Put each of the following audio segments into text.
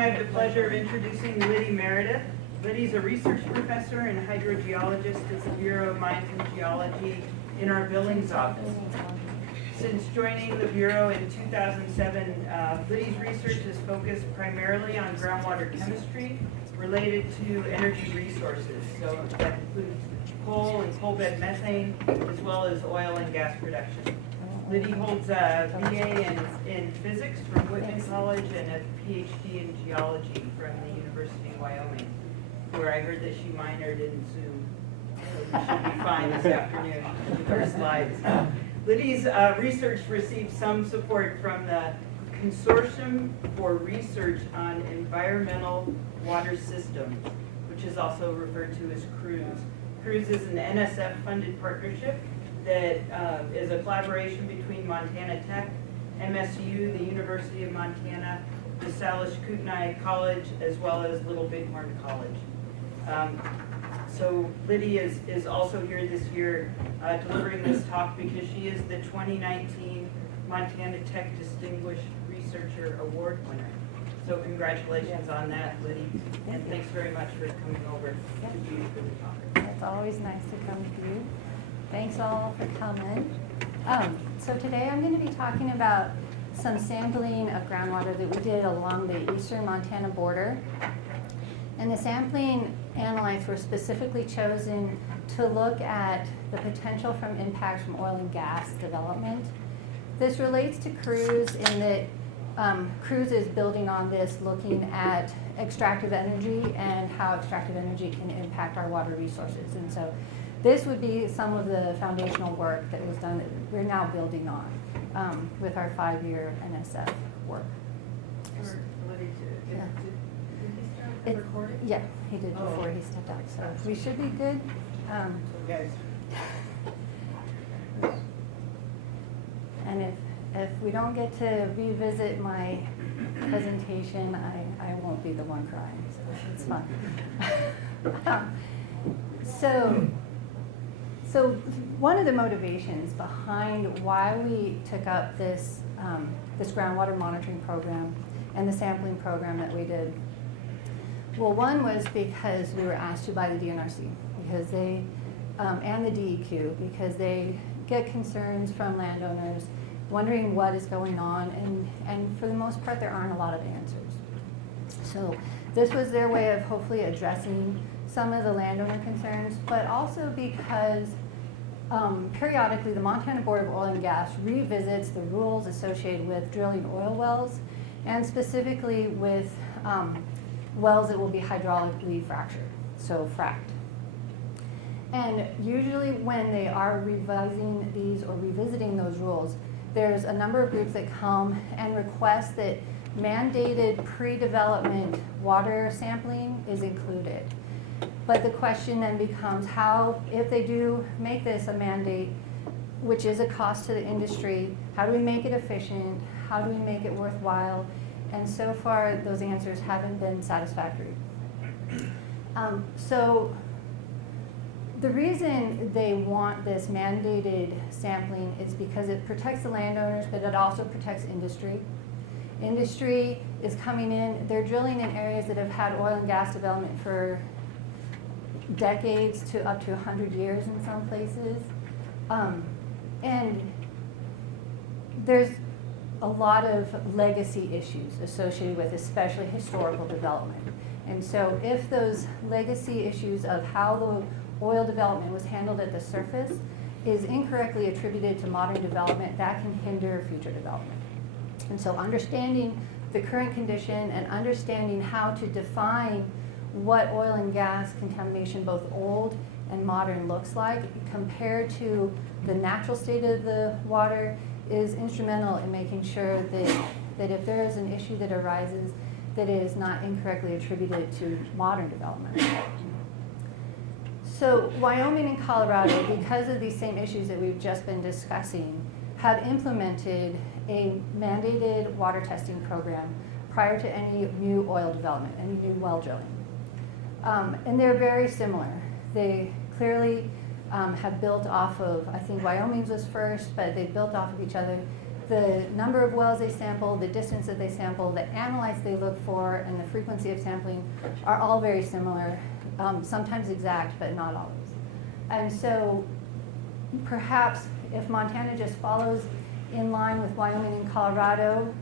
I have the pleasure of introducing Liddy Meredith. Liddy's a research professor and hydrogeologist at the Bureau of Mines and Geology in our Billings office. Since joining the Bureau in 2007, Liddy's research is focused primarily on groundwater chemistry related to energy resources. So that includes coal and coal bed methane, as well as oil and gas production. Liddy holds a BA in physics from Whitman College and a PhD in geology from the University of Wyoming, where I heard that she minored in Zoom. So we should be fine this afternoon with our slides. Liddy's research received some support from the Consortium for Research on Environmental Water Systems, which is also referred to as CRUISE. CRUISE is an NSF-funded partnership that is a collaboration between Montana Tech, MSU, the University of Montana, the Salish Kootenai College, as well as Little Bighorn College. So Liddy is also here this year delivering this talk because she is the 2019 Montana Tech Distinguished Researcher Award winner. So congratulations on that, Liddy, and thanks very much for coming over to be for the talk. It's always nice to come to you. Thanks all for coming. So today I'm going to be talking about some sampling of groundwater that we did along the eastern Montana border. And the sampling analytes were specifically chosen to look at the potential from impacts from oil and gas development. This relates to CRUISE in that CRUISE is building on this, looking at extractive energy and how extractive energy can impact our water resources. And so this would be some of the foundational work that was done that we're now building on with our 5-year NSF work. Liddy, did he start the recording? Yeah, he did before he stepped out, so we should be good. Guys. And if we don't get to revisit my presentation, I won't be the one crying, so it's fine. So one of the motivations behind why we took up this groundwater monitoring program and the sampling program that we did, well, one was because we were asked to by the DNRC because they and the DEQ because they get concerns from landowners wondering what is going on, and for the most part there aren't a lot of answers. So this was their way of hopefully addressing some of the landowner concerns, but also because periodically the Montana Board of Oil and Gas revisits the rules associated with drilling oil wells, and specifically with wells that will be hydraulically fractured, so fracked. And usually when they are revising these or revisiting those rules, there's a number of groups that come and request that mandated pre-development water sampling is included. But the question then becomes how, if they do make this a mandate, which is a cost to the industry, how do we make it efficient? How do we make it worthwhile? And so far, those answers haven't been satisfactory. So the reason they want this mandated sampling is because it protects the landowners, but it also protects industry. Industry is coming in, they're drilling in areas that have had oil and gas development for decades to up to 100 years in some places. And there's a lot of legacy issues associated with especially historical development. And so if those legacy issues of how the oil development was handled at the surface is incorrectly attributed to modern development, that can hinder future development. And so understanding the current condition and understanding how to define what oil and gas contamination, both old and modern, looks like compared to the natural state of the water is instrumental in making sure that if there is an issue that arises, that it is not incorrectly attributed to modern development. So Wyoming and Colorado, because of these same issues that we've just been discussing, have implemented a mandated water testing program prior to any new oil development, any new well drilling. And they're very similar. They clearly have built off of, I think Wyoming's was first, but they built off of each other. the number of wells they sample, the distance that they sample, the analytes they look for, and the frequency of sampling are all very similar, sometimes exact, but not always. And so perhaps if Montana just follows in line with Wyoming and Colorado,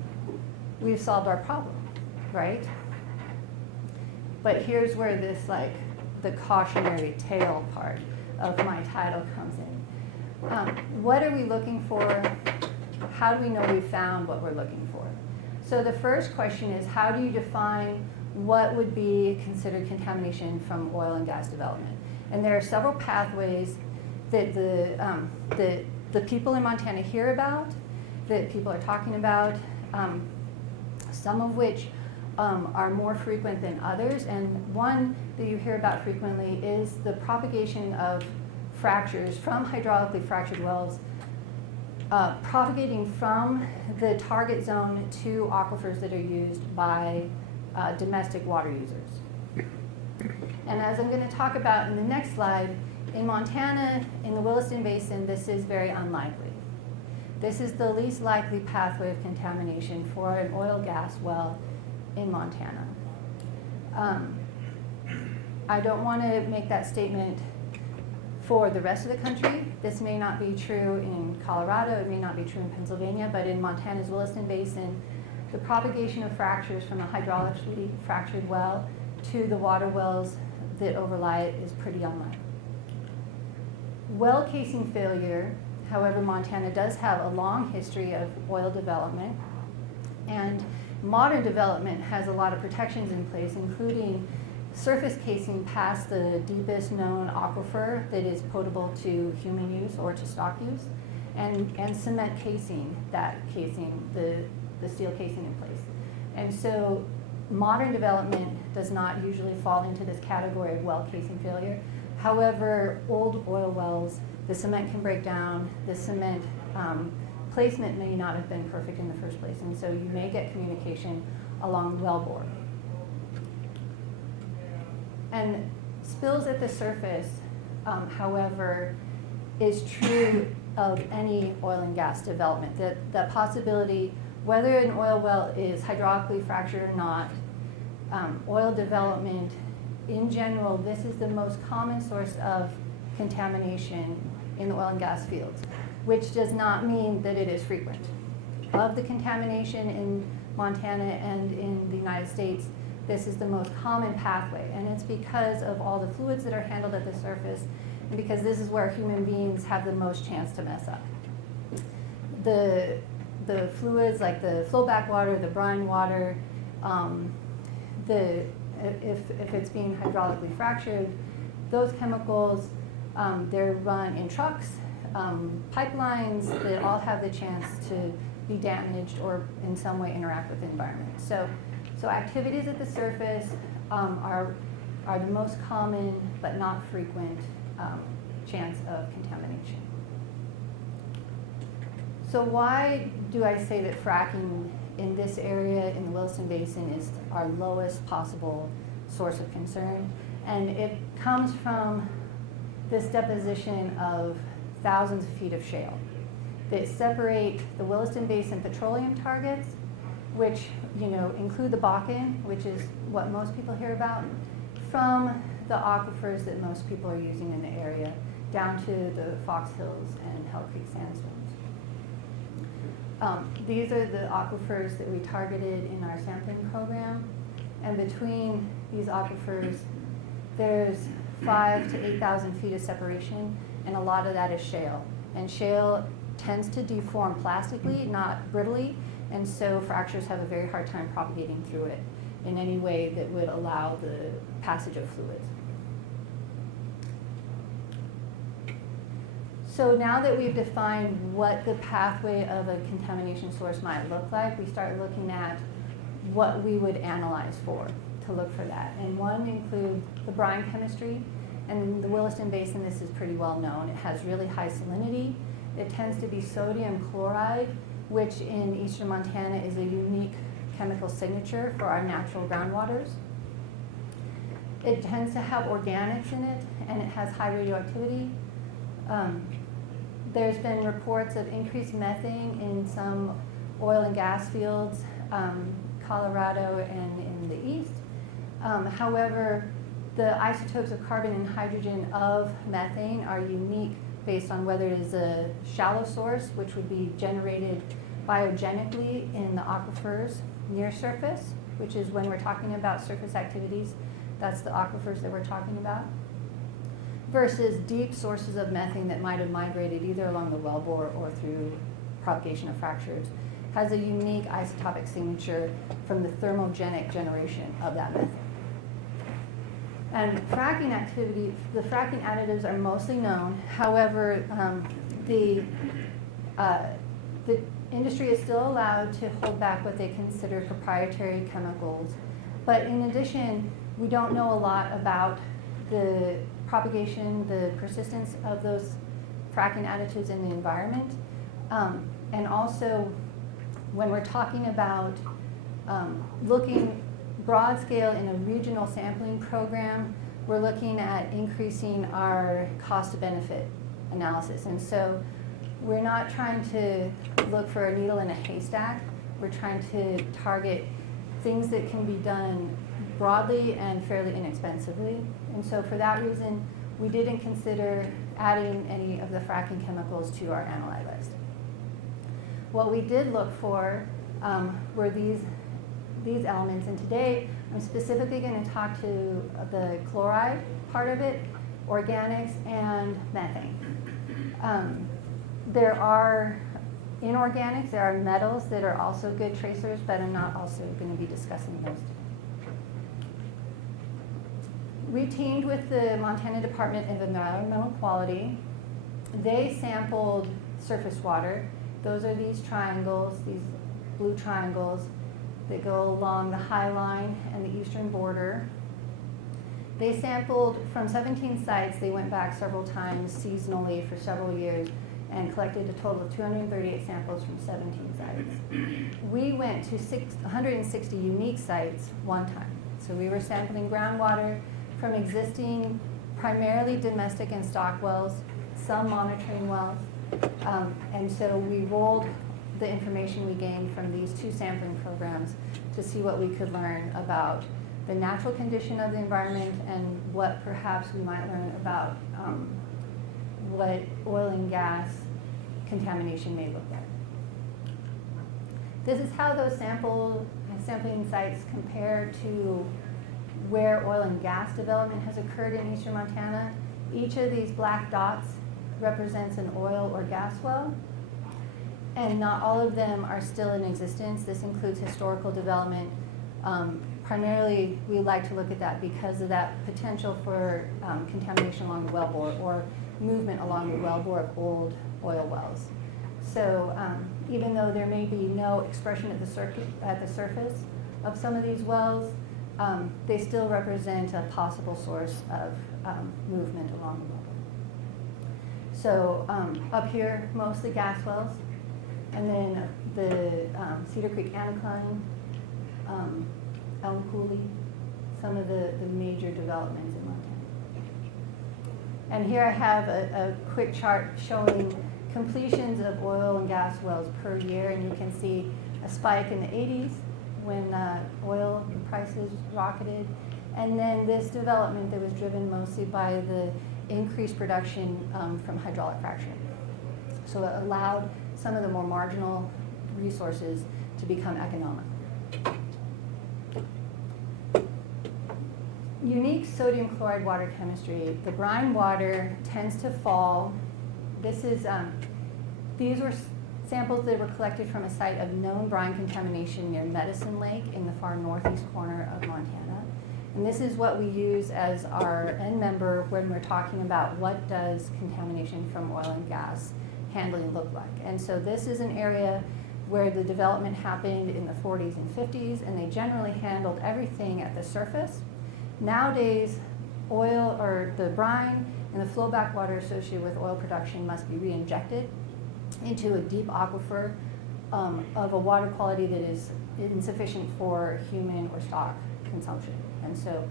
we've solved our problem, right? But here's where this, like, the cautionary tale part of my title comes in. What are we looking for? How do we know we've found what we're looking for? So the first question is, how do you define what would be considered contamination from oil and gas development? And there are several pathways that the people in Montana hear about, that people are talking about, some of which are more frequent than others. And one that you hear about frequently is the propagation of fractures from hydraulically fractured wells, propagating from the target zone to aquifers that are used by domestic water users. And as I'm going to talk about in the next slide, in Montana, in the Williston Basin, this is very unlikely. This is the least likely pathway of contamination for an oil gas well in Montana. I don't want to make that statement for the rest of the country. This may not be true in Colorado, it may not be true in Pennsylvania, but in Montana's Williston Basin, the propagation of fractures from a hydraulically fractured well to the water wells that overlie it is pretty unlikely. Well casing failure, however, Montana does have a long history of oil development, and modern development has a lot of protections in place, including surface casing past the deepest known aquifer that is potable to human use or to stock use, and cement casing, that casing, the steel casing in place. And so modern development does not usually fall into this category of well casing failure. However, old oil wells, the cement can break down, the cement placement may not have been perfect in the first place, and so you may get communication along well bore. And spills at the surface, however, is true of any oil and gas development. The possibility, whether an oil well is hydraulically fractured or not, oil development in general, this is the most common source of contamination in the oil and gas fields, which does not mean that it is frequent. Of the contamination in Montana and in the United States, this is the most common pathway, and it's because of all the fluids that are handled at the surface, and because this is where human beings have the most chance to mess up. The fluids like the flowback water, the brine water, if it's being hydraulically fractured, those chemicals, they're run in trucks, pipelines that all have the chance to be damaged or in some way interact with the environment. So activities at the surface are the most common but not frequent chance of contamination. So why do I say that fracking in this area in the Williston Basin is our lowest possible source of concern? And it comes from this deposition of thousands of feet of shale that separate the Williston Basin petroleum targets, which include the Bakken, which is what most people hear about, from the aquifers that most people are using in the area, down to the Fox Hills and Hell Creek sandstones. These are the aquifers that we targeted in our sampling program, and between these aquifers, there's 5,000 to 8,000 feet of separation, and a lot of that is shale. And shale tends to deform plastically, not brittly, and so fractures have a very hard time propagating through it in any way that would allow the passage of fluids. So now that we've defined what the pathway of a contamination source might look like, we start looking at what we would analyze for to look for that. And one include the brine chemistry. And in the Williston Basin, this is pretty well known. It has really high salinity. It tends to be sodium chloride, which in eastern Montana is a unique chemical signature for our natural groundwaters. It tends to have organics in it, and it has high radioactivity. There's been reports of increased methane in some oil and gas fields, Colorado and in the east. However, the isotopes of carbon and hydrogen of methane are unique based on whether it is a shallow source, which would be generated biogenically in the aquifers near surface, which is when we're talking about surface activities, that's the aquifers that we're talking about, versus deep sources of methane that might have migrated either along the wellbore or through propagation of fractures, has a unique isotopic signature from the thermogenic generation of that methane. And fracking activity, the fracking additives are mostly known. However, the industry is still allowed to hold back what they consider proprietary chemicals. But in addition, we don't know a lot about the propagation, the persistence of those fracking additives in the environment. And also, when we're talking about looking broad scale in a regional sampling program, we're looking at increasing our cost to benefit analysis. And so we're not trying to look for a needle in a haystack. We're trying to target things that can be done broadly and fairly inexpensively. And so for that reason, we didn't consider adding any of the fracking chemicals to our analyte list. What we did look for were these elements, and today I'm specifically going to talk to the chloride part of it, organics, and methane. There are inorganics, there are metals that are also good tracers, but I'm not also going to be discussing those today. We teamed with the Montana Department of Environmental Quality. They sampled surface water. Those are these triangles, these blue triangles that go along the High Line and the eastern border. They sampled from 17 sites. They went back several times seasonally for several years and collected a total of 238 samples from 17 sites. We went to 160 unique sites one time. So we were sampling groundwater from existing primarily domestic and stock wells, some monitoring wells. And so we rolled the information we gained from these two sampling programs to see what we could learn about the natural condition of the environment and what perhaps we might learn about what oil and gas contamination may look like. This is how those sampling sites compare to where oil and gas development has occurred in eastern Montana. Each of these black dots represents an oil or gas well, and not all of them are still in existence. This includes historical development. Primarily, we like to look at that because of that potential for contamination along the wellbore or movement along the wellbore of old oil wells. So even though there may be no expression at the surface of some of these wells, they still represent a possible source of movement along the wellbore. So up here, mostly gas wells, and then the Cedar Creek Anacline, Elm Coulee, some of the major developments in Montana. And here I have a quick chart showing completions of oil and gas wells per year, and you can see a spike in the 80s when oil prices rocketed, and then this development that was driven mostly by the increased production from hydraulic fracturing. So it allowed some of the more marginal resources to become economic. Unique sodium chloride water chemistry. The brine water tends to fall. These were samples that were collected from a site of known brine contamination near Medicine Lake in the far northeast corner of Montana. And this is what we use as our end member when we're talking about what does contamination from oil and gas handling look like. And so this is an area where the development happened in the 40s and 50s, and they generally handled everything at the surface. Nowadays, oil or the brine and the flowback water associated with oil production must be re-injected into a deep aquifer of a water quality that is insufficient for human or stock consumption. And so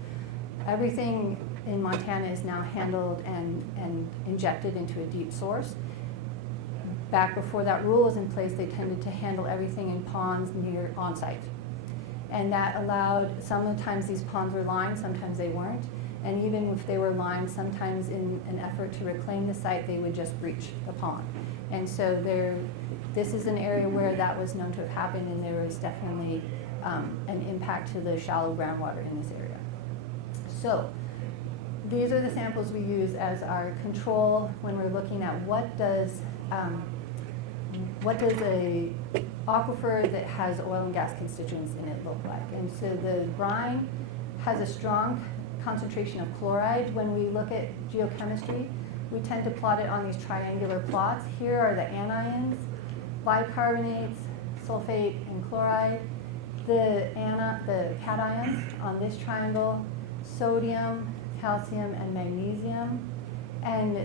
everything in Montana is now handled and injected into a deep source. back before that rule was in place, they tended to handle everything in ponds near on-site. And that allowed, sometimes these ponds were lined, sometimes they weren't. And even if they were lined, sometimes in an effort to reclaim the site, they would just breach the pond. And so this is an area where that was known to have happened, and there was definitely an impact to the shallow groundwater in this area. So these are the samples we use as our control when we're looking at what does a aquifer that has oil and gas constituents in it look like. And so the brine has a strong concentration of chloride. When we look at geochemistry, we tend to plot it on these triangular plots. Here are the anions, bicarbonates, sulfate, and chloride. The cations on this triangle, sodium, calcium, and magnesium. And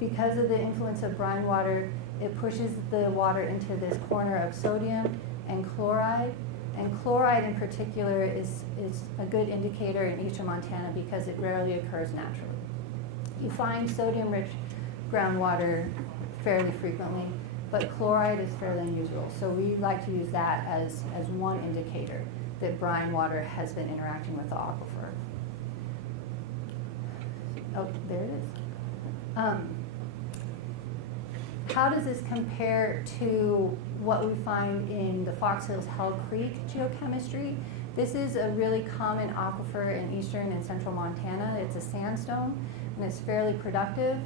because of the influence of brine water, it pushes the water into this corner of sodium and chloride. And chloride in particular is a good indicator in eastern Montana because it rarely occurs naturally. You find sodium-rich groundwater fairly frequently, but chloride is fairly unusual. So we like to use that as one indicator that brine water has been interacting with the aquifer. Oh, there it is. How does this compare to what we find in the Fox Hills Hell Creek geochemistry? This is a really common aquifer in eastern and central Montana. It's a sandstone, and it's fairly productive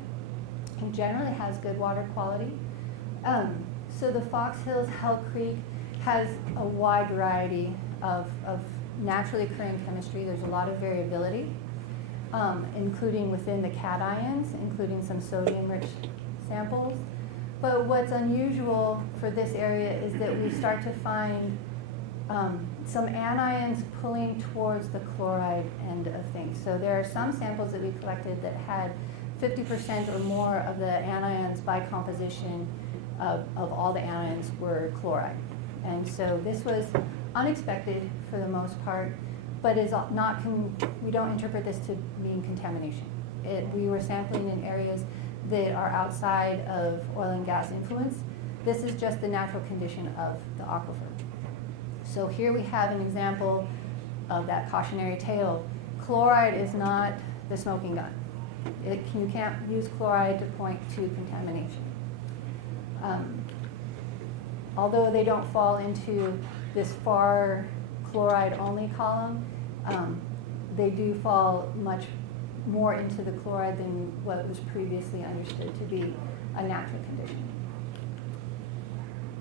and generally has good water quality. So the Fox Hills Hell Creek has a wide variety of naturally occurring chemistry. There's a lot of variability, including within the cations, including some sodium-rich samples. But what's unusual for this area is that we start to find some anions pulling towards the chloride end of things. So there are some samples that we collected that had 50% or more of the anions by composition of all the anions were chloride. And so this was unexpected for the most part, but is not we don't interpret this to mean contamination. We were sampling in areas that are outside of oil and gas influence. This is just the natural condition of the aquifer. So here we have an example of that cautionary tale. Chloride is not the smoking gun. You can't use chloride to point to contamination. Although they don't fall into this far chloride-only column, they do fall much more into the chloride than what was previously understood to be a natural condition.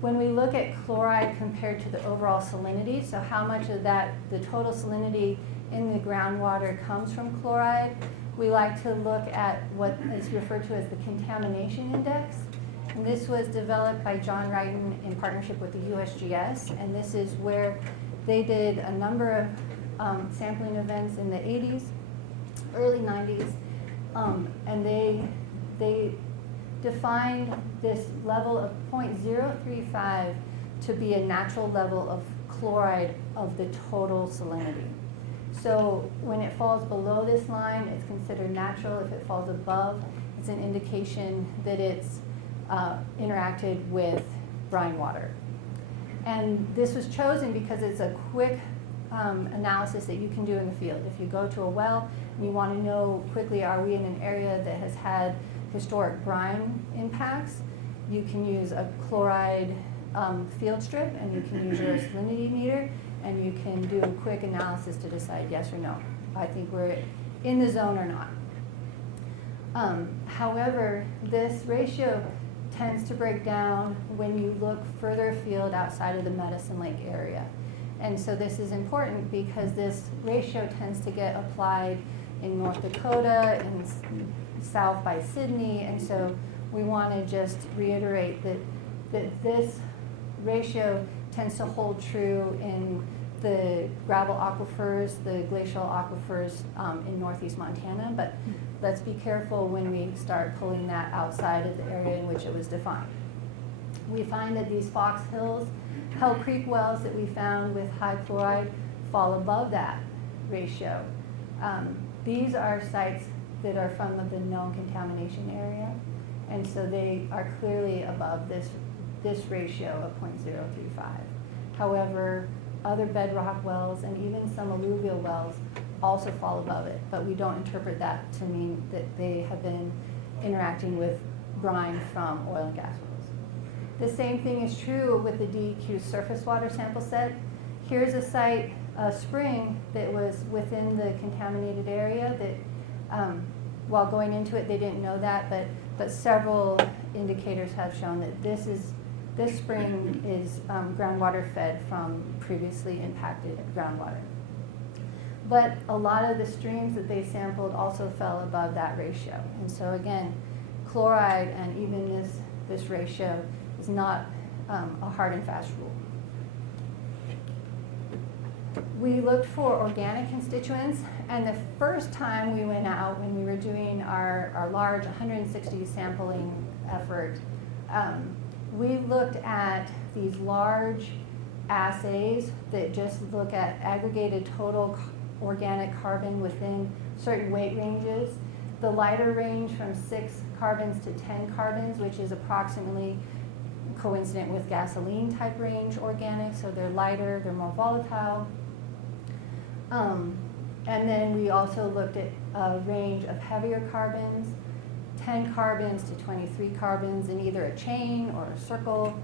When we look at chloride compared to the overall salinity, so how much of that, the total salinity in the groundwater comes from chloride, we like to look at what is referred to as the contamination index. And this was developed by John Wrighton in partnership with the USGS, and this is where they did a number of sampling events in the 80s, early 90s, and they defined this level of 0.035 to be a natural level of chloride of the total salinity. So when it falls below this line, it's considered natural. If it falls above, it's an indication that it's interacted with brine water. And this was chosen because it's a quick analysis that you can do in the field. If you go to a well and you want to know quickly, are we in an area that has had historic brine impacts, you can use a chloride field strip, and you can use your salinity meter, and you can do a quick analysis to decide yes or no. I think we're in the zone or not. However, this ratio tends to break down when you look further afield outside of the Medicine Lake area. And so this is important because this ratio tends to get applied in North Dakota and south by Sydney, and so we want to just reiterate that this ratio tends to hold true in the gravel aquifers, the glacial aquifers in northeast Montana, but let's be careful when we start pulling that outside of the area in which it was defined. We find that these Fox Hills, Hell Creek wells that we found with high chloride fall above that ratio. These are sites that are from the known contamination area, And so they are clearly above this ratio of 0.035. However, other bedrock wells and even some alluvial wells also fall above it, but we don't interpret that to mean that they have been interacting with brine from oil and gas wells. The same thing is true with the DEQ surface water sample set. Here's a site, a spring that was within the contaminated area that while going into it, they didn't know that, but several indicators have shown that this spring is groundwater fed from previously impacted groundwater. But a lot of the streams that they sampled also fell above that ratio. And so again, chloride and even this ratio is not a hard and fast rule. We looked for organic constituents, and the first time we went out when we were doing our large 160 sampling effort, we looked at these large assays that just look at aggregated total organic carbon within certain weight ranges. The lighter range from 6 carbons to 10 carbons, which is approximately coincident with gasoline type range organic, so they're lighter, they're more volatile. And then we also looked at a range of heavier carbons, 10 carbons to 23 carbons in either a chain or a circle,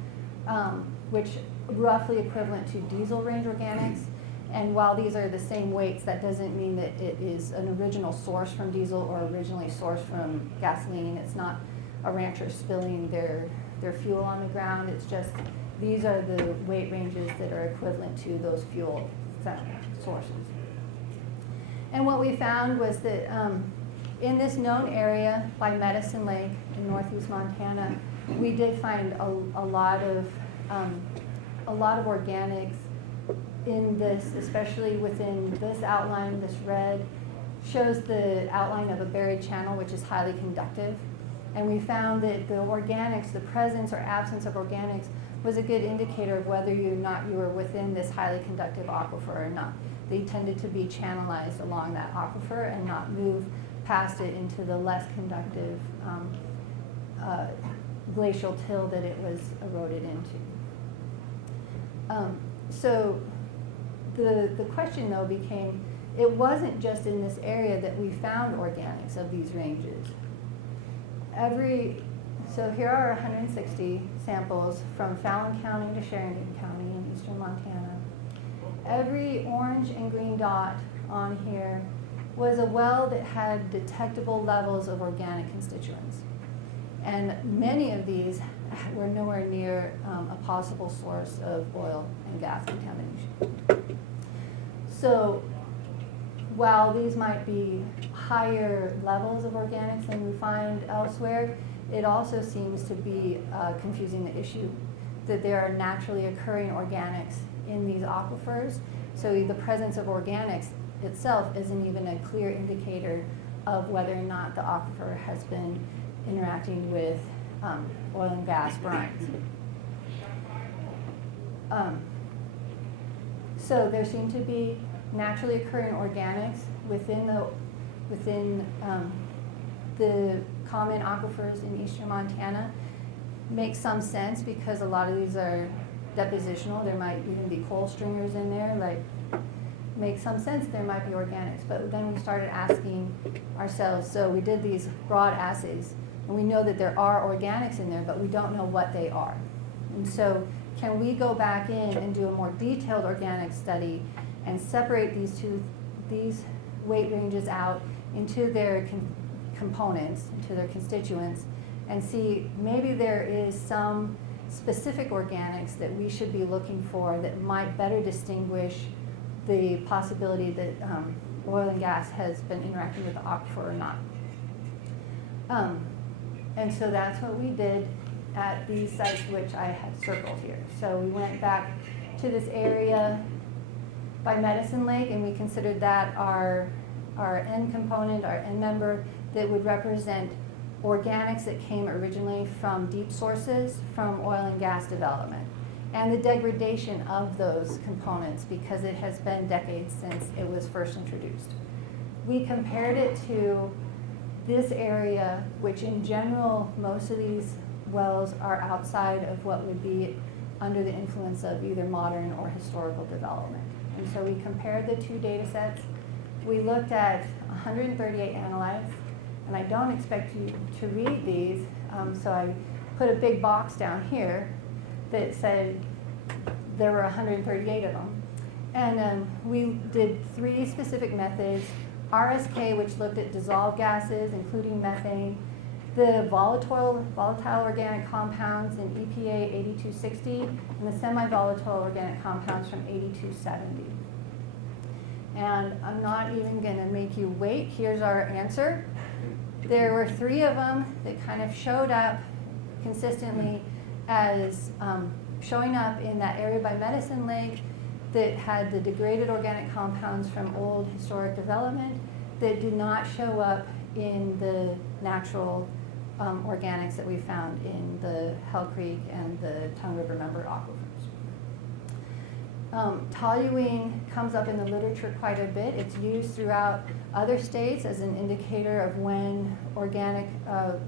which roughly equivalent to diesel range organics. And while these are the same weights, that doesn't mean that it is an original source from diesel or originally sourced from gasoline. It's not a rancher spilling their fuel on the ground. It's just these are the weight ranges that are equivalent to those fuel sources. And what we found was that in this known area by Medicine Lake in northeast Montana, we did find a lot of organics in this, especially within this outline. This red shows the outline of a buried channel, which is highly conductive. And we found that the organics, the presence or absence of organics, was a good indicator of whether or not you were within this highly conductive aquifer or not. They tended to be channelized along that aquifer and not move past it into the less conductive glacial till that it was eroded into. So the question though became, it wasn't just in this area that we found organics of these ranges. So here are 160 samples from Fallon County to Sheridan County in eastern Montana. Every orange and green dot on here was a well that had detectable levels of organic constituents. And many of these were nowhere near a possible source of oil and gas contamination. So while these might be higher levels of organics than we find elsewhere, it also seems to be confusing the issue that there are naturally occurring organics in these aquifers. So the presence of organics itself isn't even a clear indicator of whether or not the aquifer has been interacting with oil and gas brines. So there seem to be naturally occurring organics within the common aquifers in eastern Montana. Makes some sense because a lot of these are depositional. There might even be coal stringers in there. Like, makes some sense there might be organics. But then we started asking ourselves, so we did these broad assays, and we know that there are organics in there, but we don't know what they are. And so can we go back in and do a more detailed organic study and separate these weight ranges out into their components, into their constituents, and see maybe there is some specific organics that we should be looking for that might better distinguish the possibility that oil and gas has been interacting with the aquifer or not. And so that's what we did at these sites which I had circled here. So we went back to this area by Medicine Lake, and we considered that our end component, our end member, that would represent organics that came originally from deep sources from oil and gas development, and the degradation of those components because it has been decades since it was first introduced. We compared it to this area, which in general, most of these wells are outside of what would be under the influence of either modern or historical development. And so we compared the two data sets. We looked at 138 analytes, and I don't expect you to read these, so I put a big box down here that said there were 138 of them. And we did 3 specific methods: RSK, which looked at dissolved gases, including methane, the volatile organic compounds in EPA 8260, and the semi-volatile organic compounds from 8270. And I'm not even going to make you wait. Here's our answer. There were 3 of them that kind of showed up consistently as showing up in that area by Medicine Lake that had the degraded organic compounds from old historic development that did not show up in the natural organics that we found in the Hell Creek and the Tongue River member aquifers. Toluene comes up in the literature quite a bit. It's used throughout other states as an indicator of when organic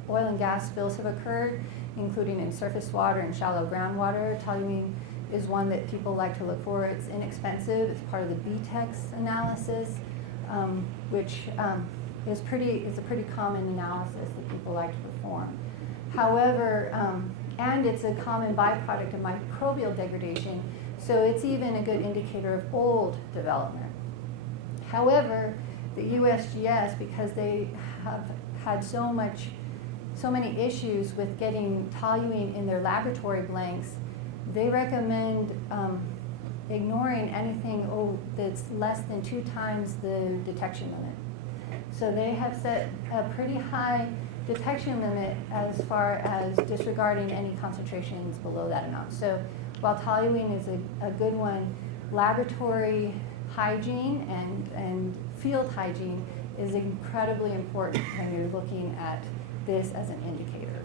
oil and gas spills have occurred, including in surface water and shallow groundwater. Toluene is one that people like to look for. It's inexpensive. It's part of the BTEX analysis, which is a pretty common analysis that people like to perform. However, and it's a common byproduct of microbial degradation, so it's even a good indicator of old development. However, the USGS, because they have had so many issues with getting toluene in their laboratory blanks, they recommend ignoring anything that's less than 2 times the detection limit. So they have set a pretty high detection limit as far as disregarding any concentrations below that amount. So while toluene is a good one, laboratory hygiene and field hygiene is incredibly important when you're looking at this as an indicator.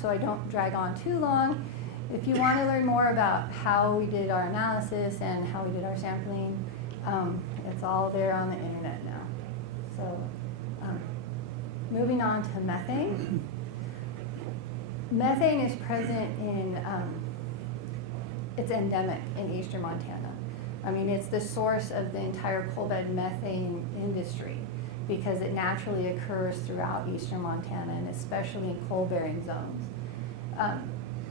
So I don't drag on too long. If you want to learn more about how we did our analysis and how we did our sampling, it's all there on the internet now. So moving on to methane. Methane is present in, it's endemic in eastern Montana. I mean, it's the source of the entire coal bed methane industry because it naturally occurs throughout eastern Montana and especially in coal-bearing zones.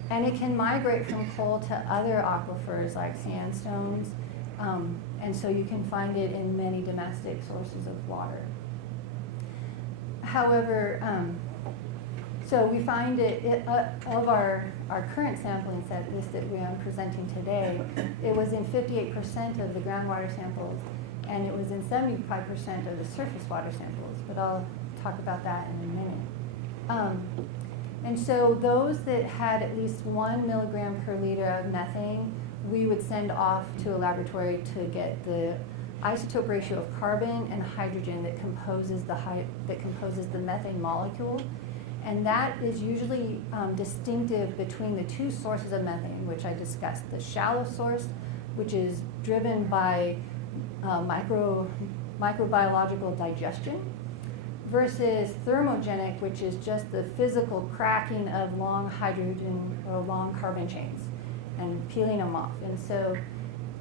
And it can migrate from coal to other aquifers like sandstones, and so you can find it in many domestic sources of water. However, so we find it of our current sampling set, at least that we are presenting today, it was in 58% of the groundwater samples, and it was in 75% of the surface water samples, but I'll talk about that in a minute. And so those that had at least 1 milligram per liter of methane, we would send off to a laboratory to get the isotope ratio of carbon and hydrogen that composes the methane molecule. And that is usually distinctive between the 2 sources of methane, which I discussed. The shallow source, which is driven by microbiological digestion, versus thermogenic, which is just the physical cracking of long hydrogen or long carbon chains and peeling them off. And so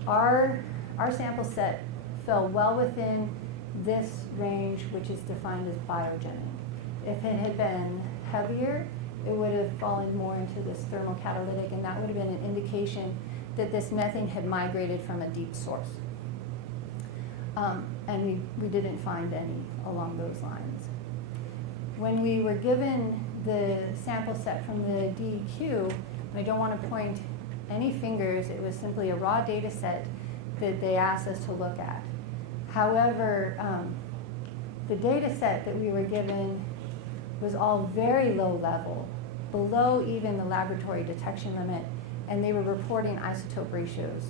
our sample set fell well within this range, which is defined as biogenic. If it had been heavier, it would have fallen more into this thermocatalytic, and that would have been an indication that this methane had migrated from a deep source. And we didn't find any along those lines. When we were given the sample set from the DEQ, and I don't want to point any fingers, it was simply a raw data set that they asked us to look at. However, the data set that we were given was all very low level, below even the laboratory detection limit, and they were reporting isotope ratios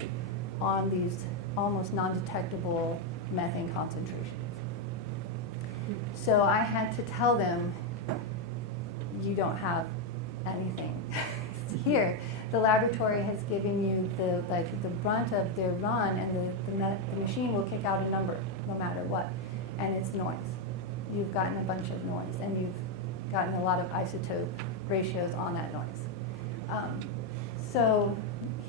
on these almost non-detectable methane concentrations. So I had to tell them, you don't have anything here. The laboratory has given you the brunt of their run, and the machine will kick out a number no matter what. and it's noise. You've gotten a bunch of noise, and you've gotten a lot of isotope ratios on that noise. So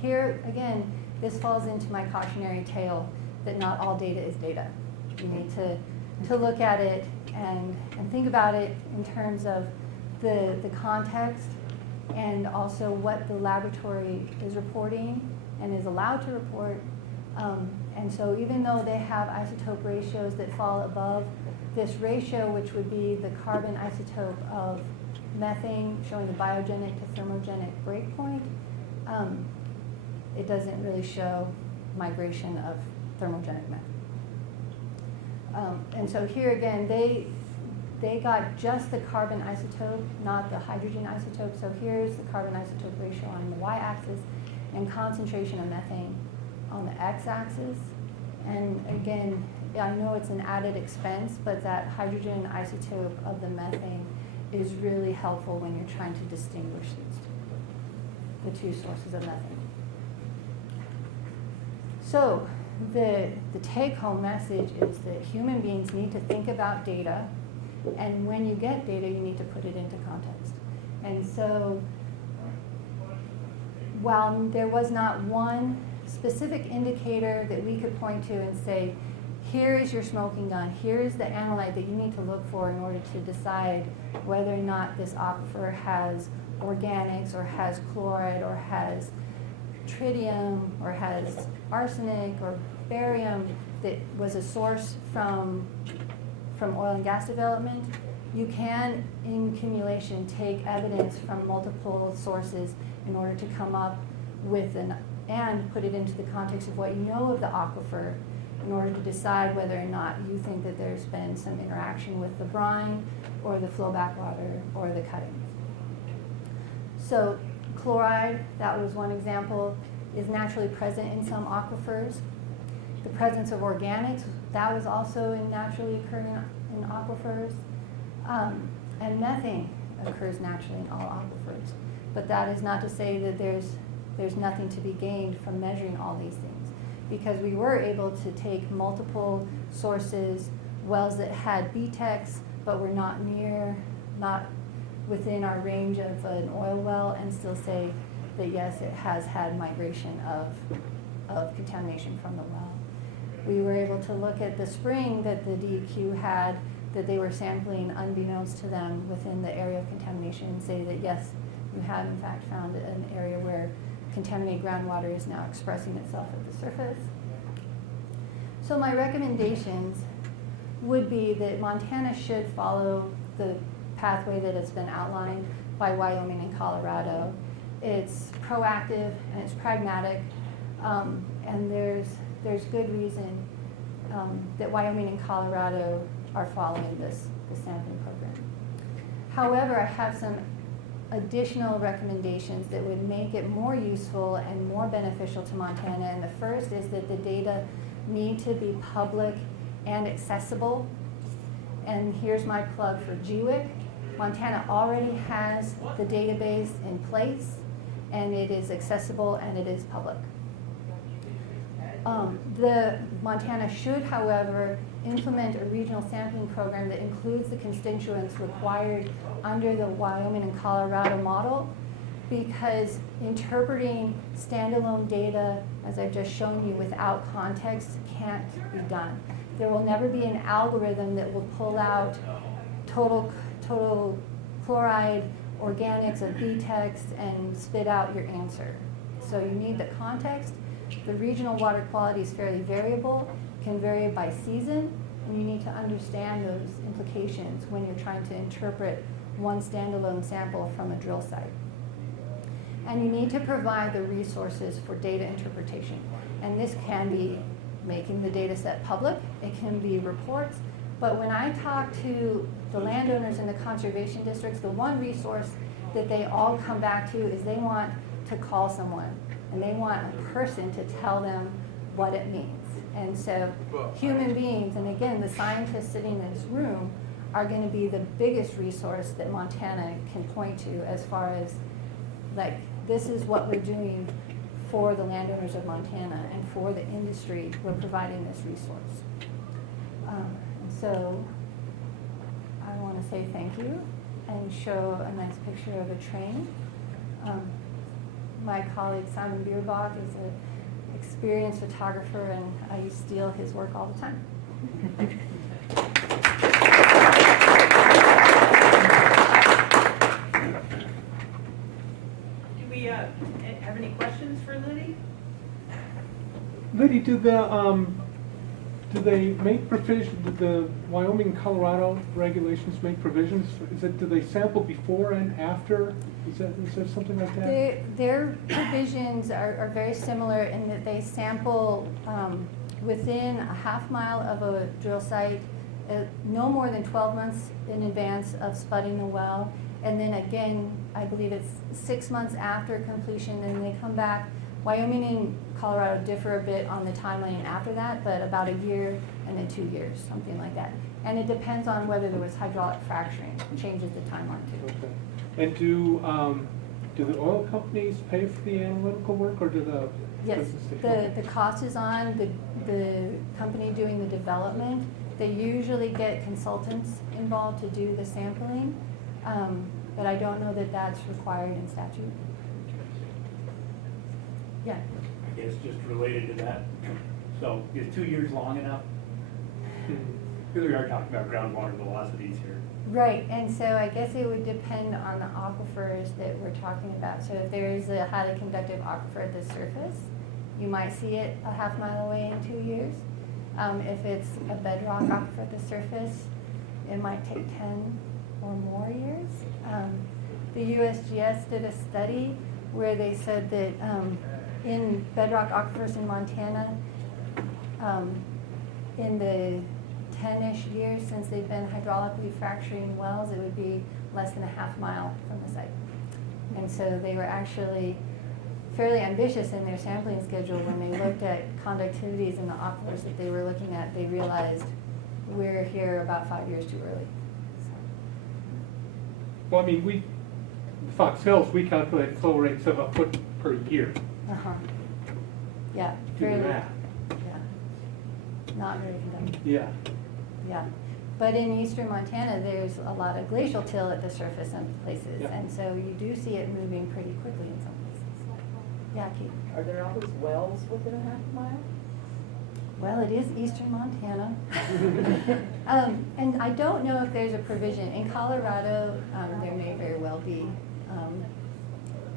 here, again, this falls into my cautionary tale that not all data is data. You need to look at it and think about it in terms of the context and also what the laboratory is reporting and is allowed to report. And so even though they have isotope ratios that fall above this ratio, which would be the carbon isotope of methane showing the biogenic to thermogenic breakpoint, it doesn't really show migration of thermogenic methane. And so here again, they got just the carbon isotope, not the hydrogen isotope. So here's the carbon isotope ratio on the y-axis and concentration of methane on the x-axis. And again, I know it's an added expense, but that hydrogen isotope of the methane is really helpful when you're trying to distinguish the two sources of methane. So the take-home message is that human beings need to think about data, and when you get data, you need to put it into context. And so while there was not one specific indicator that we could point to and say, here is your smoking gun, here is the analyte that you need to look for in order to decide whether or not this aquifer has organics or has chloride or has tritium or has arsenic or barium that was a source from oil and gas development. You can, in accumulation, take evidence from multiple sources in order to come up with and put it into the context of what you know of the aquifer in order to decide whether or not you think that there's been some interaction with the brine or the flowback water or the cuttings. So chloride, that was one example, is naturally present in some aquifers. The presence of organics, that was also naturally occurring in aquifers. And methane occurs naturally in all aquifers. But that is not to say that there's nothing to be gained from measuring all these things, because we were able to take multiple sources, wells that had BTEX but were not within our range of an oil well, and still say that yes, it has had migration of contamination from the well. We were able to look at the spring that the DEQ had, that they were sampling unbeknownst to them within the area of contamination, and say that yes, you have in fact found an area where contaminated groundwater is now expressing itself at the surface. So my recommendations would be that Montana should follow the pathway that has been outlined by Wyoming and Colorado. It's proactive and it's pragmatic, and there's good reason that Wyoming and Colorado are following this sampling program. However, I have some additional recommendations that would make it more useful and more beneficial to Montana. And the first is that the data need to be public and accessible. And here's my plug for GWIC. Montana already has the database in place, and it is accessible and it is public. The Montana should, however, implement a regional sampling program that includes the constituents required under the Wyoming and Colorado model, because interpreting standalone data, as I've just shown you, without context can't be done. There will never be an algorithm that will pull out total chloride, organics of BTEX, and spit out your answer. So you need the context. The regional water quality is fairly variable, can vary by season, and you need to understand those implications when you're trying to interpret one standalone sample from a drill site. And you need to provide the resources for data interpretation. And this can be making the data set public, it can be reports, but when I talk to the landowners in the conservation districts, the one resource that they all come back to is they want to call someone, and they want a person to tell them what it means. And so human beings, and again, the scientists sitting in this room, are going to be the biggest resource that Montana can point to as far as, like, this is what we're doing for the landowners of Montana, and for the industry, we're providing this resource. So I want to say thank you and show a nice picture of a train. My colleague Simon Bierbach is an experienced photographer, and I steal his work all the time. Do we have any questions for Liddy? Liddy, do they make provision, do the Wyoming and Colorado regulations make provisions? Do they sample before and after? Is there something like that? Their provisions are very similar in that they sample within a half mile of a drill site, no more than 12 months in advance of spudding the well. And then again, I believe it's 6 months after completion, and they come back. Wyoming and Colorado differ a bit on the timeline after that, but about a year and then 2 years, something like that. And it depends on whether there was hydraulic fracturing, it changes the timeline too. Okay. And do the oil companies pay for the analytical work, or do the Yes, business the cost is on the company doing the development. They usually get consultants involved to do the sampling, but I don't know that that's required in statute. Yeah. I guess just related to that, so is 2 years long enough? Because we are talking about groundwater velocities here. Right, and so I guess it would depend on the aquifers that we're talking about. So if there is a highly conductive aquifer at the surface, you might see it a half mile away in 2 years. If it's a bedrock aquifer at the surface, it might take 10 or more years. The USGS did a study where they said that in bedrock aquifers in Montana, in the 10-ish years since they've been hydraulically fracturing wells, it would be less than a half mile from the site. And so they were actually fairly ambitious in their sampling schedule. When they looked at conductivities in the aquifers that they were looking at, they realized we're here about 5 years too early. Well, I mean, Fox Hills, we calculate flow rates of a foot per year. Uh-huh. Yeah, Do the fairly, math. yeah. Not very conductive. Yeah. Yeah, but in eastern Montana, there's a lot of glacial till at the surface in places, Yeah. and so you do see it moving pretty quickly in some places. Yeah, Keith? Are there always wells within a half mile? Well, it is eastern Montana. And I don't know if there's a provision. In Colorado, there may very well be.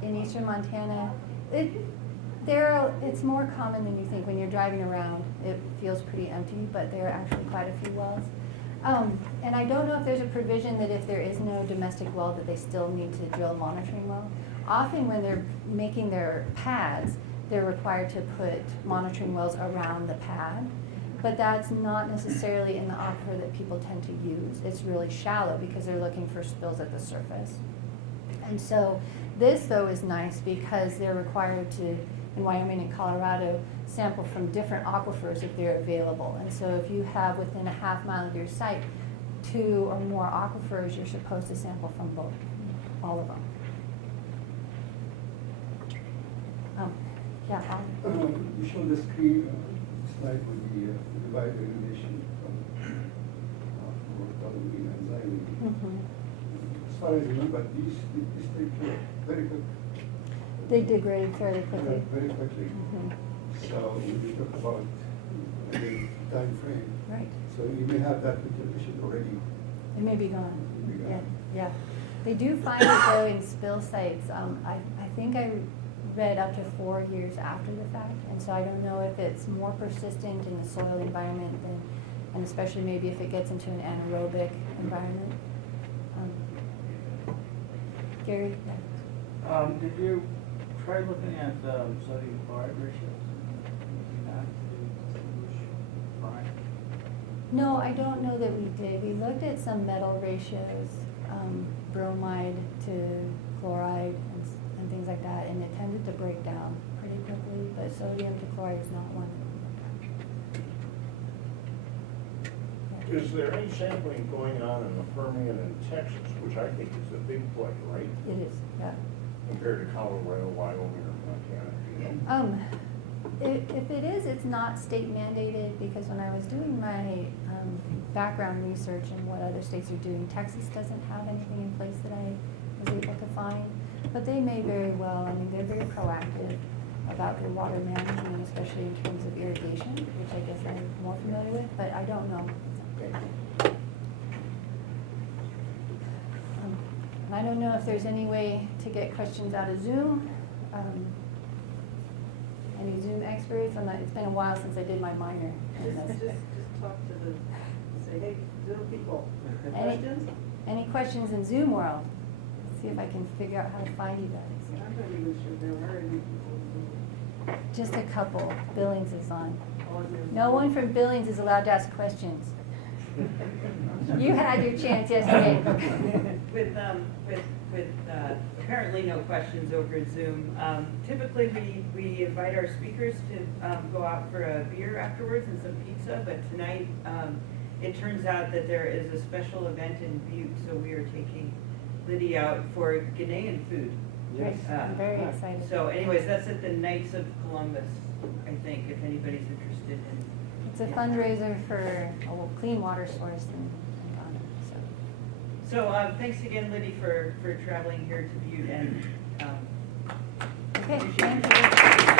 In eastern Montana, it's more common than you think. When you're driving around, it feels pretty empty, but there are actually quite a few wells. And I don't know if there's a provision that if there is no domestic well, that they still need to drill a monitoring well. Often when they're making their pads, they're required to put monitoring wells around the pad, but that's not necessarily in the aquifer that people tend to use. It's really shallow because they're looking for spills at the surface. And so this, though, is nice because they're required to, in Wyoming and Colorado, sample from different aquifers if they're available. And so if you have within a half mile of your site 2 or more aquifers, you're supposed to sample from both, all of them. Yeah, You showed the screen slide with the divide regulation from Toluene and Xylene. As far as I remember, these take very quick. They degrade fairly quickly. Very quickly. So we talk about the time frame. Right. So you may have that contribution already. It may be gone. May be gone. Yeah. They do find it though in spill sites. I think I read up to 4 years after the fact, and so I don't know if it's more persistent in the soil environment than, and especially maybe if it gets into an anaerobic environment. Gary? Yeah. Did you try looking at sodium chloride ratios? Maybe not to distinguish fine. No, I don't know that we did. We looked at some metal ratios, bromide to chloride and things like that, and it tended to break down pretty quickly, but sodium to chloride is not one. Yeah. Is there any sampling going on in the Permian and Texas, which I think is a big play, right? It is, yeah. Compared to Colorado, Wyoming, or Montana, you know? If it is, it's not state mandated, because when I was doing my background research and what other states are doing. Texas doesn't have anything in place that I was able to find, but they may very well. I mean, they're very proactive about their water management, especially in terms of irrigation, which I guess I'm more familiar with, but I don't know. I don't know if there's any way to get questions out of Zoom. Any Zoom experts? It's been a while since I did my minor in this. Just talk to the, say, hey, Zoom people, Any- questions? Any questions in Zoom world? Let's see if I can figure out how to find you guys. I'm not even sure there were any people in Zoom. Just a couple. Billings is on. All of you. No one from Billings is allowed to ask questions. You had your chance yesterday. With apparently no questions over Zoom, typically we invite our speakers to go out for a beer afterwards and some pizza, but tonight it turns out that there is a special event in Butte, so we are taking Liddy out for Ghanaian food. Yes. I'm very excited. So anyways, that's at the Knights of Columbus, I think, if anybody's interested in. It's a fundraiser for a clean water source in Ghana. So thanks again, Liddy, for traveling here to Butte, and Okay, appreciate thank you.